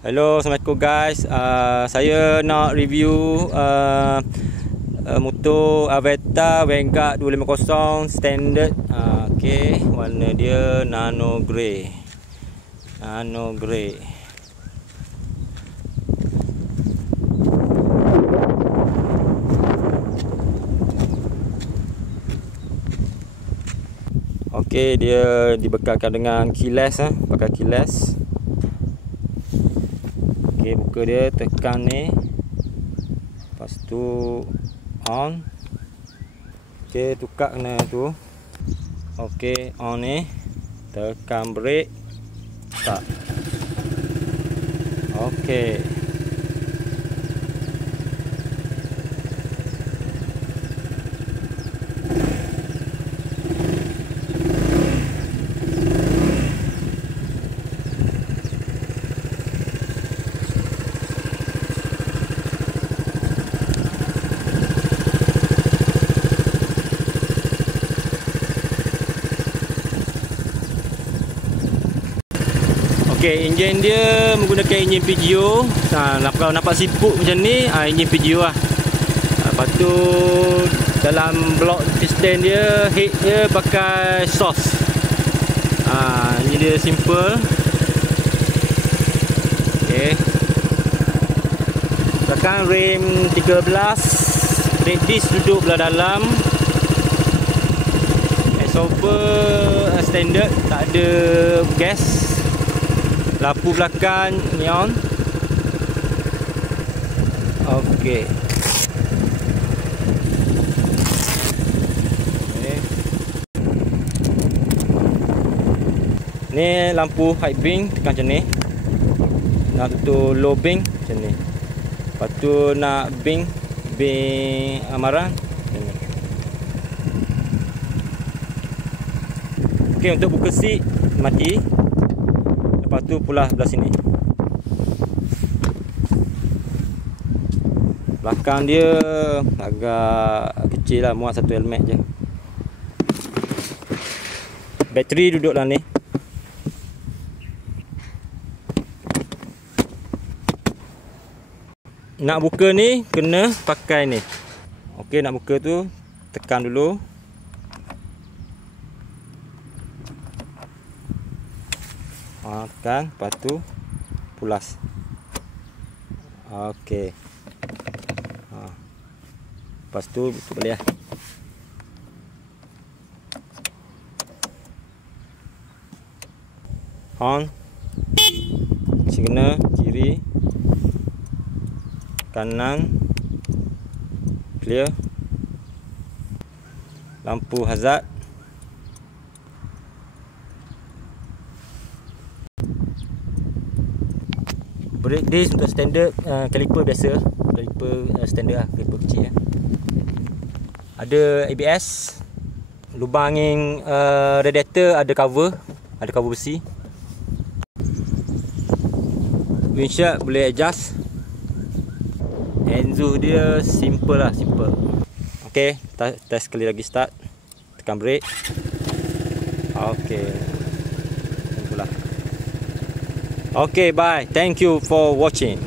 Hello, Assalamualaikum guys. Saya nak review motor Avetta Vanguard 250 standard. Okey, warna dia nano grey. Nano grey. Okey, dia dibekalkan dengan keyless, pakai keyless. Okey, buka dia, tekan ni. Lepas tu on. Okey, tukar kena tu. Okey, on ni. Tekan brake. Start. Okey. Okey, enjin dia menggunakan enjin Peugeot. Kalau nampak siput macam ni, enjin Peugeot lah. Lepas tu dalam blok piston dia, head dia pakai sauce. Ini dia simple. Okey. Belakang rim 13, brake disc duduk belah dalam. Exhaust standard, tak ada gas. Lampu belakang neon. Okey. Ni lampu high beam, tekan macam ni. Nak tutup low beam macam ni. Lepas tu nak beam amaran macam ni. Okey, untuk buka seat mati. Lepas tu pula belah sini. Belakang dia agak kecil lah, muat satu helmet je. Bateri duduk dalam ni. Nak buka ni kena pakai ni. Okey, nak buka tu tekan dulu. Tekan, lepas tu pulas. Okey. Lepas tu tutup balik lah. On. Signal kiri, kanan, clear. Lampu hazard. Brake disc untuk standard, kaliper biasa, kaliper standard lah, kaliper kecil. Ada ABS, lubang angin radiator ada cover besi. Windshield boleh adjust. Exhaust dia simple lah, simple. Okey, test sekali lagi, start. Tekan brake. Okey. Okay, bye. Thank you for watching.